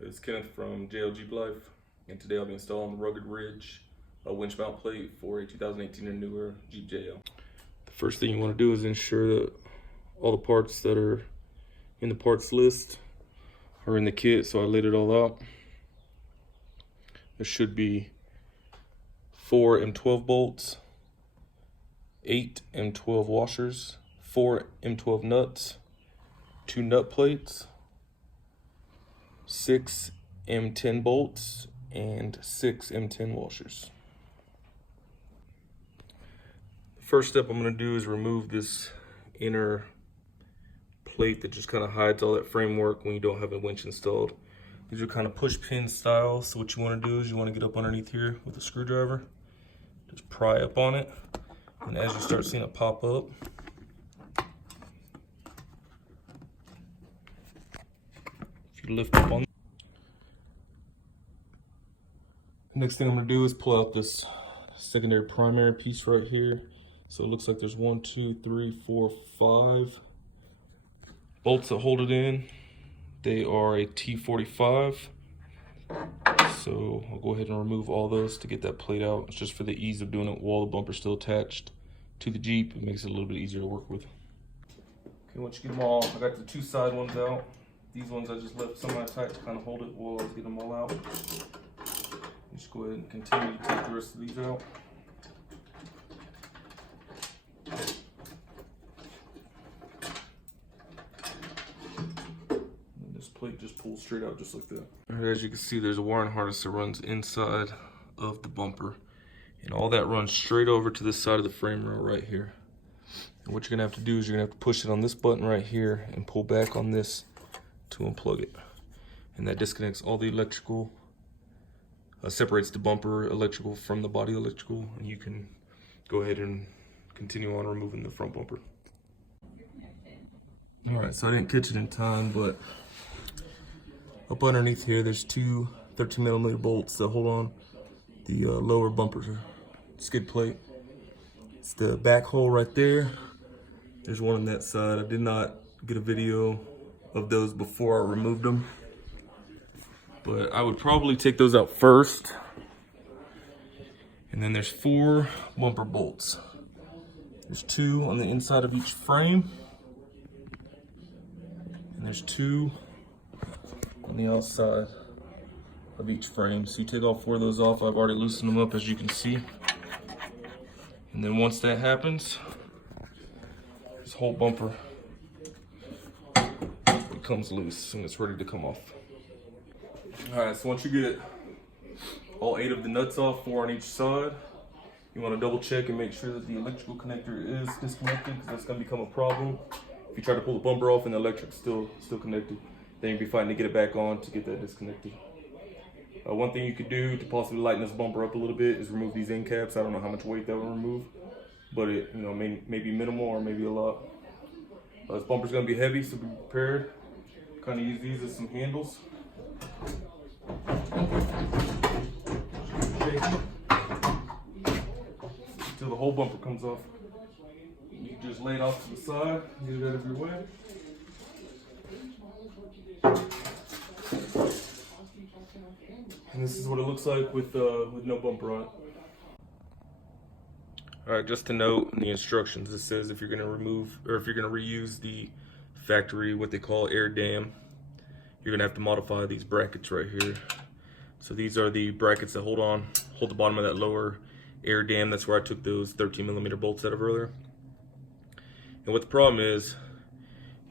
It's Kenneth from JLG Life, and today I'll be installing the Rugged Ridge winch mount plate for a 2018 or newer Jeep JL. The first thing you want to do is ensure that all the parts that are in the parts list are in the kit, so I laid it all out. There should be 4 M12 bolts, 8 M12 washers, 4 M12 nuts, 2 nut plates, 6 M10 bolts, and 6 M10 washers. The first step I'm going to do is remove this inner plate that just kind of hides all that framework when you don't have a winch installed. These are kind of push pin style, so what you want to do is you want to get up underneath here with a screwdriver, just pry up on it, and as you start seeing it pop up, if you lift up on it. The next thing I'm going to do is pull out this secondary primary piece right here. So it looks like there's 1, 2, 3, 4, 5 bolts that hold it in. They are a T45. So I'll go ahead and remove all those to get that plate out. It's just for the ease of doing it while the bumper's still attached to the Jeep. It makes it a little bit easier to work with. Okay, once you get them all, I got the 2 side ones out. These ones I just left semi-tight to kind of hold it while I get them all out. Just go ahead and continue to take the rest of these out. And this plate just pulls straight out just like that. All right, as you can see, there's a wiring harness that runs inside of the bumper. And all that runs straight over to this side of the frame rail right here. And what you're gonna have to do is you're gonna have to push it on this button right here and pull back on this to unplug it. And that disconnects all the electrical, separates the bumper electrical from the body electrical, and you can go ahead and continue on removing the front bumper. All right, so I didn't catch it in time, but up underneath here, there's 2 13mm bolts that hold on the lower bumper skid plate. It's the back hole right there. There's one on that side. I did not get a video of those before I removed them, but I would probably take those out first. And then there's 4 bumper bolts. There's 2 on the inside of each frame, and there's 2 on the outside of each frame. So you take all 4 of those off. I've already loosened them up, as you can see. And then once that happens, this whole bumper becomes loose and it's ready to come off. All right, so once you get all 8 of the nuts off, 4 on each side, you want to double check and make sure that the electrical connector is disconnected, because that's going to become a problem. If you try to pull the bumper off and the electric's still connected, then you'll be fighting to get it back on to get that disconnected. One thing you could do to possibly lighten this bumper up a little bit is remove these end caps. I don't know how much weight that will remove, but it may be minimal or maybe a lot. This bumper's going to be heavy, so be prepared. Kind of use these as some handles. Until the whole bumper comes off. You can just lay it off to the side, get it out of your way. And this is what it looks like with no bumper on it. All right, just to note in the instructions, it says if you're going to remove, or if you're going to reuse the factory, what they call air dam, you're going to have to modify these brackets right here. So these are the brackets that hold the bottom of that lower air dam. That's where I took those 13mm bolts out of earlier. And what the problem is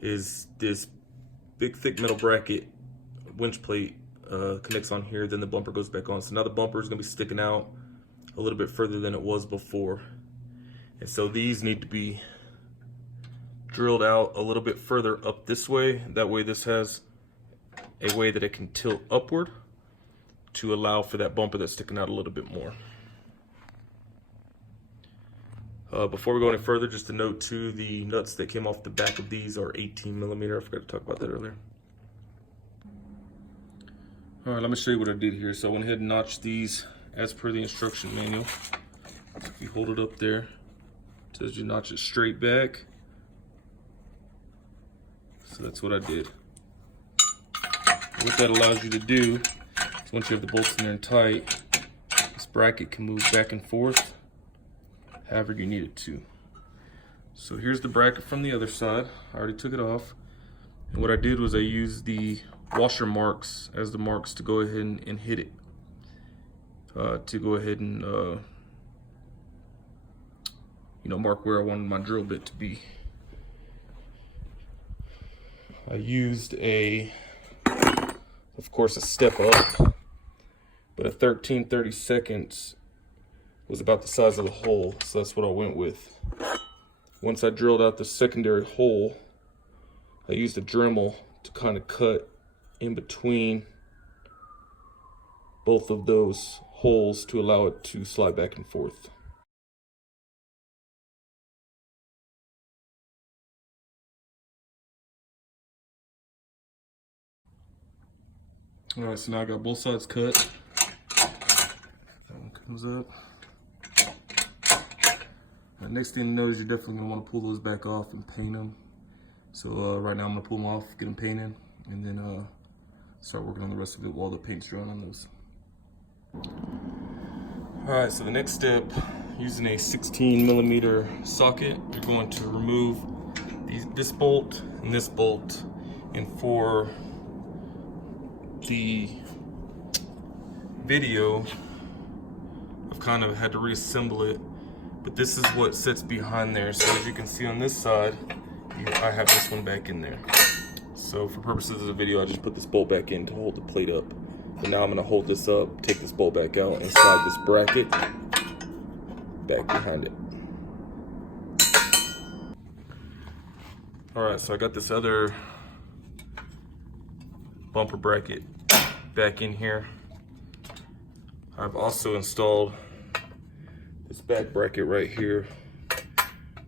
this big thick metal bracket winch plate connects on here, then the bumper goes back on. So now the bumper is going to be sticking out a little bit further than it was before. And so these need to be drilled out a little bit further up this way. That way this has a way that it can tilt upward to allow for that bumper that's sticking out a little bit more. Before we go any further, just a note too, the nuts that came off the back of these are 18mm. I forgot to talk about that earlier. All right, let me show you what I did here. So I went ahead and notched these as per the instruction manual. So if you hold it up there, it says you notch it straight back. So that's what I did. What that allows you to do is once you have the bolts in there and tight, this bracket can move back and forth however you need it to. So here's the bracket from the other side. I already took it off. And what I did was I used the washer marks as the marks to go ahead and hit it. To go ahead and mark where I wanted my drill bit to be. I used of course a step up, but a 13/32 was about the size of the hole, so that's what I went with. Once I drilled out the secondary hole, I used a Dremel to kind of cut in between both of those holes to allow it to slide back and forth. All right, so now I got both sides cut. That one comes up. Next thing to know is you're definitely gonna want to pull those back off and paint them. So right now I'm gonna pull them off, get them painted, and then start working on the rest of it while the paint's drying on those. All right, so the next step, using a 16mm socket, you're going to remove this bolt and this bolt, and for the video, I've kind of had to reassemble it, but this is what sits behind there. So as you can see on this side, I have this one back in there. So for purposes of the video, I just put this bolt back in to hold the plate up. And now I'm gonna hold this up, take this bolt back out, and slide this bracket back behind it. All right, so I got this other bumper bracket back in here. I've also installed this back bracket right here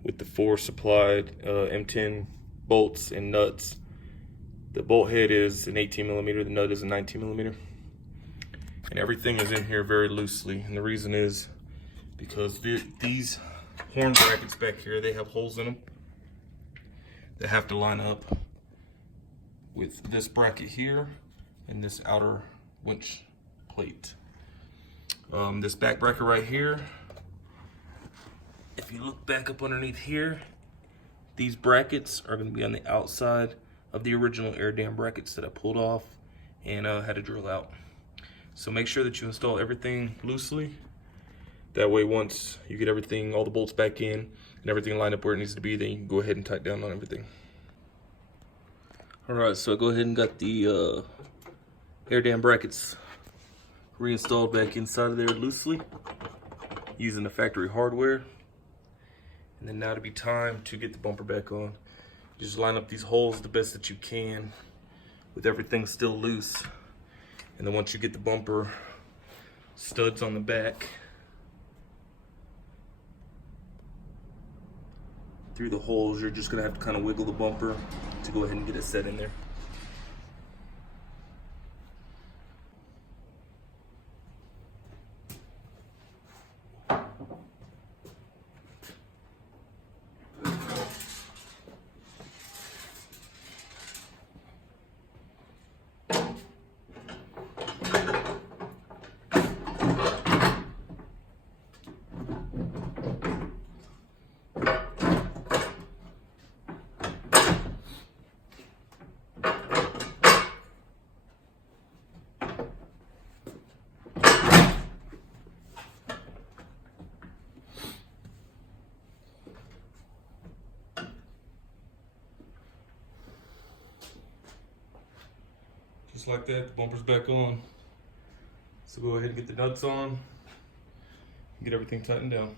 with the 4 supplied M10 bolts and nuts. The bolt head is an 18mm, the nut is a 19mm. And everything is in here very loosely. And the reason is because these horn brackets back here, they have holes in them that have to line up with this bracket here and this outer winch plate. This back bracket right here, if you look back up underneath here, these brackets are going to be on the outside of the original air dam brackets that I pulled off and had to drill out. So make sure that you install everything loosely. That way once you get everything, all the bolts back in and everything lined up where it needs to be, then you can go ahead and tighten down on everything. Alright, so I go ahead and got the air dam brackets reinstalled back inside of there loosely using the factory hardware. And then now to be time to get the bumper back on. You just line up these holes the best that you can with everything still loose. And then once you get the bumper studs on the back through the holes, you're just gonna have to kind of wiggle the bumper to go ahead and get it set in there. Just like that, the bumper's back on. So go ahead and get the nuts on, and get everything tightened down.